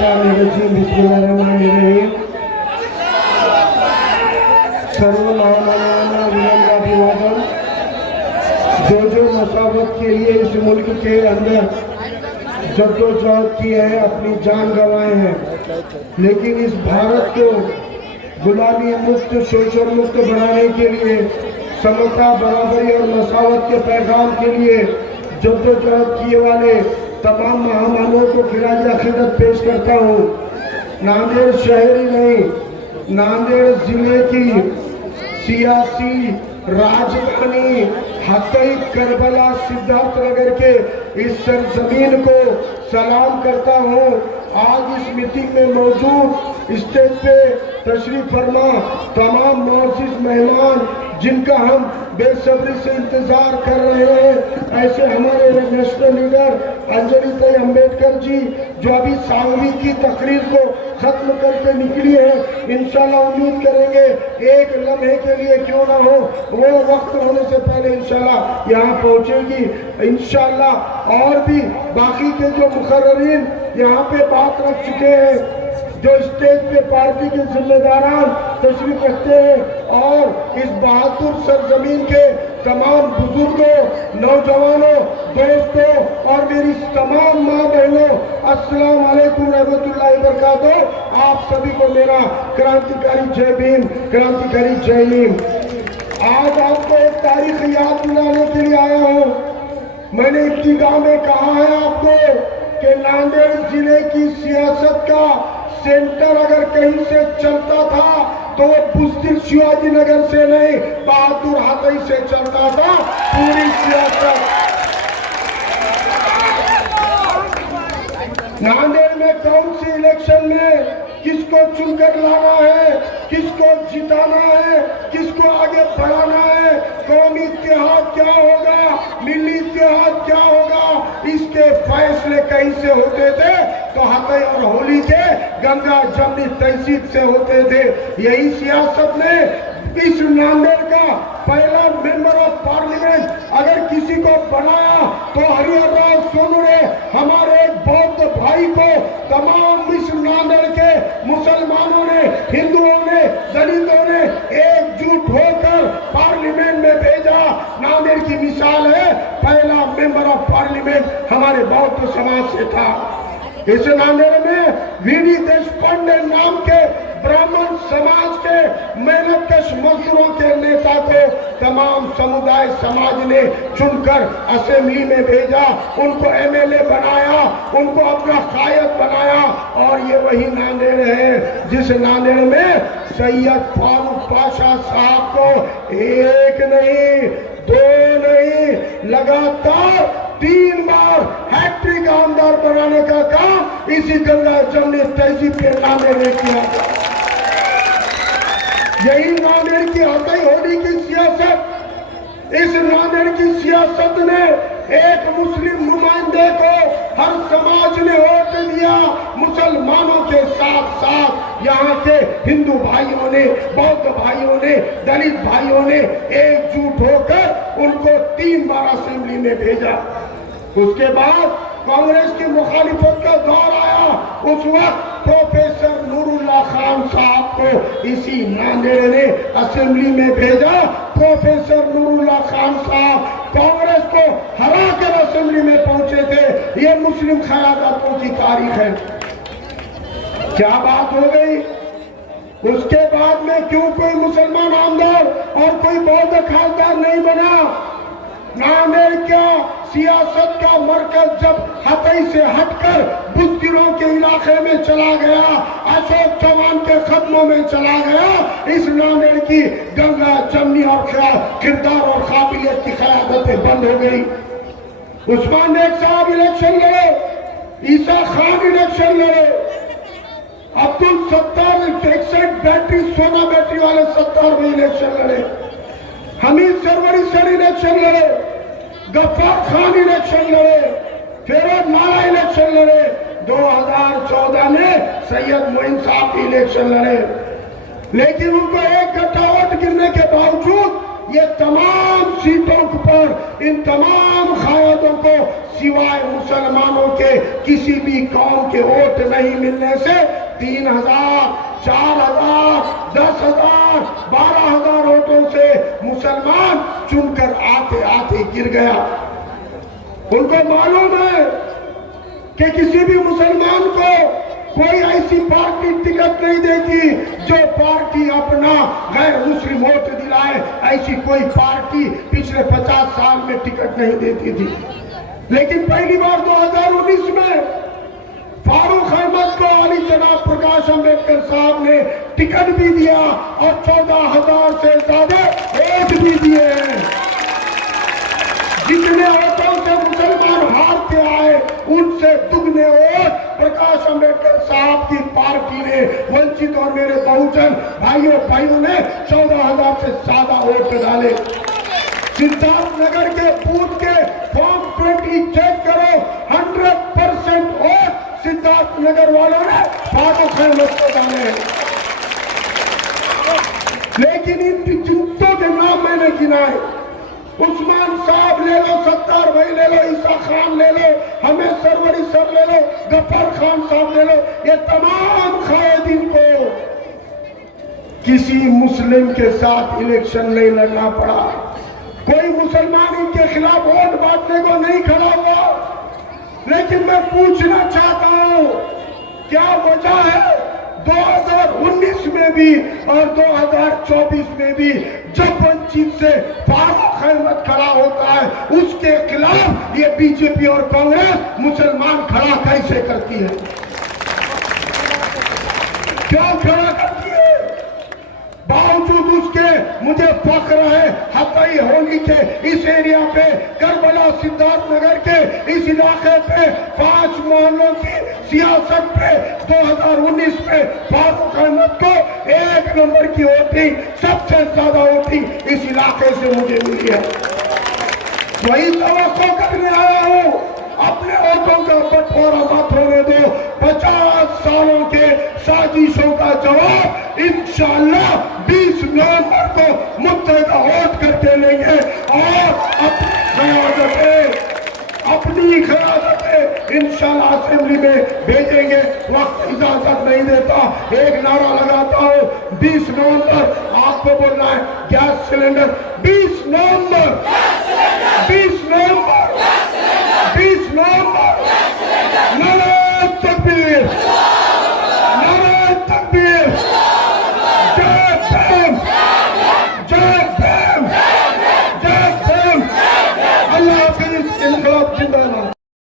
शैतानिर्रजीम बिस्मिल्लाहिर्रहमानिर्रहीम। सर्वनामाभिवादन। जो मसावत के लिए इस मुल्क के अंदर जद्दोजहद की है, अपनी जान गंवाए हैं, लेकिन इस भारत को गुलामी मुक्त, शोषण मुक्त बनाने के लिए, समता, बराबरी और मसावत के पैगाम के लिए जद्दोजहद किए वाले तमाम महामानवों को खिराज अकीदत पेश करता हूँ। नांदेड़ शहर ही नहीं, नांदेड़ जिले की सियासी राजधानी हक़ई करबला सिद्धार्थनगर के इस सरजमीन को सलाम करता हूँ। आज इस मीटिंग में मौजूद स्टेज पे तशरीफ फरमा तमाम मोअज़्ज़िज़ मेहमान जिनका हम बेसब्री से इंतजार कर रहे हैं, ऐसे हमारे नेशनल लीडर अंजलि ताई अम्बेडकर जी जो अभी सांगवी की तकरीर को खत्म करके निकली है, इंशाल्लाह उम्मीद करेंगे एक लम्हे के लिए क्यों ना हो, वो वक्त होने से पहले इंशाल्लाह यहाँ पहुँचेगी इंशाल्लाह। और भी बाकी के जो मुकर्ररीन यहाँ पे बात रख चुके हैं, जो स्टेज पे पार्टी के जिम्मेदारान तशरीफ रखते हैं, और इस बहादुर सरजमीन के तमाम बुजुर्गों, नौजवानों, दोस्तों और मेरी तमाम माँ बहनों, अस्सलाम वालेकुम रहमतुल्लाहि व बरकातहू। आप सभी को मेरा क्रांतिकारी जय भीम, क्रांतिकारी जय भीम। आज आपको एक तारीख याद दिलाने के लिए आया हूँ। मैंने इब्तिदा में कहा है आपको कि नांदेड़ जिले की सियासत का सेंटर अगर कहीं से चलता था तो वो बुज़दिल शिवाजी नगर से नहीं, बहादुर हक़ई से चलता था पूरी सियासत। नांदेड़ में कौन सी इलेक्शन में किसको चुनकर लाना है, किसको जिताना है, किसको आगे बढ़ाना है, कौमी इत्तेहाद क्या होगा, मिली इत्तेहाद क्या होगा, इसके फैसले कहीं से होते थे तो हक़ई और होली के गंगा जमनी तहसीब से होते थे। यही सियासत ने इस नांदेड़ का पहला मेंबर ऑफ पार्लियामेंट अगर किसी को बनाया तो हरिहरराव सोनू ने, हमारे बौद्ध भाई को तमाम इस नांदेड़ के मुसलमानों ने, हिंदुओं ने, दलितों ने एकजुट होकर पार्लियामेंट में भेजा। नांदेड़ की मिसाल है, पहला मेंबर ऑफ पार्लियामेंट हमारे बौद्ध समाज से था। इस नांदेड़ में वीडी देशपांडे नाम के ब्राह्मण समाज के मेहनतकश मजदूरों के नेता को तमाम समुदाय समाज ने चुनकर असेंबली में भेजा, उनको एमएलए बनाया, उनको अपना कायद बनाया। और ये वही नांदेड़ है जिस नांदेड़ में सैयद फारूक पाशा साहब को एक नहीं, दो नहीं, लगातार 3 बार हैट्रिक आमदार बनाने का काम इसी गंगा जमनी तहजीब के नांदेड़ ने किया। यही नांदेड़ की हक़ई होली की सियासत, इस नांदेड़ की सियासत ने एक मुस्लिम नुमाइंदे को हर समाज ने वोट दिया। मुसलमानों के साथ साथ यहाँ के हिंदू भाइयों ने, बौद्ध भाइयों ने, दलित भाइयों ने एकजुट होकर उनको 3 बार असेंबली में भेजा। उसके बाद कांग्रेस की मुखालिफत का दौर आया। उस वक्त प्रोफेसर नूरुल्लाह खान साहब को इसी नांदेड़ ने असेंबली में भेजा। प्रोफेसर नूरुल्लाह खान साहब कांग्रेस को हराकर असेंबली में पहुंचे थे। ये मुस्लिम क़यादतों की तारीख है। क्या बात हो गई? उसके बाद में क्यों कोई मुसलमान आमदार और कोई बौद्ध खासदार नहीं बना? नांदेड़ का सियासत का मरकज जब हक़ई से हटकर बुज़दिलों के इलाके में चला गया, अशोक चौहान के कदमों में चला गया, इस नांदेड़ की गंगा जमनी और किरदार और काबिलियत की क़यादतें बंद हो गई। उस्मान नेक साहब इलेक्शन लड़े, ईसा खान इलेक्शन लड़े, अब्दुल सत्तार 61 बैटरी सोना बैटरी वाले 70 में इलेक्शन लड़े, हमीद सरवरी सर इलेक्शन लड़े, गफ्फार खान इलेक्शन लड़े, फिरोज नाला इलेक्शन लड़े, 2014 में सैयद मोइन साहब इलेक्शन लड़े। लेकिन उनको एक गट्टा वोट गिरने के बावजूद ये तमाम सीटों पर इन तमाम कायदों को सिवाय मुसलमानों के किसी भी कौम के वोट नहीं मिलने से 3000, 4000, 10,000, 12,000 वोटों से मुसलमान चुनकर आते आते गिर गया। उनको मालूम है कि किसी भी मुसलमान को कोई ऐसी पार्टी टिकट नहीं देगी जो पार्टी अपना गैर मुस्लिम वोट दिलाए। ऐसी कोई पार्टी पिछले 50 साल में टिकट नहीं देती थी। लेकिन पहली बार 2019 में फारूक अहमद को अली जनाब प्रकाश अम्बेडकर साहब ने टिकट भी दिया और 14,000 से ज्यादा वोट भी दिए हैं। जितने वोटों से मुसलमान हारते आए उनसे दुगने वोट प्रकाश अम्बेडकर साहब की पार्टी ने, वंचित और मेरे बहुजन भाइयों ने 14,000 से ज्यादा वोट डाले। सिद्धार्थ नगर के बूथ के फॉर्म 20 चेक करो, 100% वोट सिद्धार्थ नगर वालों ने फारूक अहमद को डाले। लेकिन इन जितों के नाम मैंने गिनाए, उस्मान साहब ले लो, सत्तार भाई ले लो, ईसा खान ले लो, हमें सरवरी सर ले लो, गफर खान साहब ले लो, ये तमाम कायदीन को किसी मुस्लिम के साथ इलेक्शन नहीं लड़ना पड़ा। कोई मुसलमान इनके खिलाफ वोट बांटने को नहीं खड़ा हुआ। लेकिन मैं पूछना चाहता हूं, क्या वजह है 2019 में भी और 2024 में भी जब वंचित से फारूक अहमद खड़ा होता है उसके खिलाफ ये बीजेपी और कांग्रेस मुसलमान खड़ा कैसे करती है? क्यों खड़ा करती है? बावजूद उसके मुझे फख्र है हताई होली के इस एरिया पे, करबला सिद्धार्थ नगर के इस इलाके पे 5 मोहल्लों की सियासत पे 2019 में फारूक अहमद को 1 नंबर की वोटिंग, सबसे ज्यादा वोटिंग इस इलाके से मुझे मिली है। वही तवक्को करने आया हूँ, अपने वोटों का बंटवारा मत होने दो। 50 सालों के साजिशों का जवाब इंशाअल्लाह 20 नवंबर को मुत्तहिदा वोट करके लेंगे और अपनी क़यादतें इंशाअल्लाह असेंबली में भेजेंगे। वक्त इजाजत नहीं देता, एक नारा लगाता हूँ, 20 नवंबर आपको बोलना है, गैस सिलेंडर 20 नवंबर।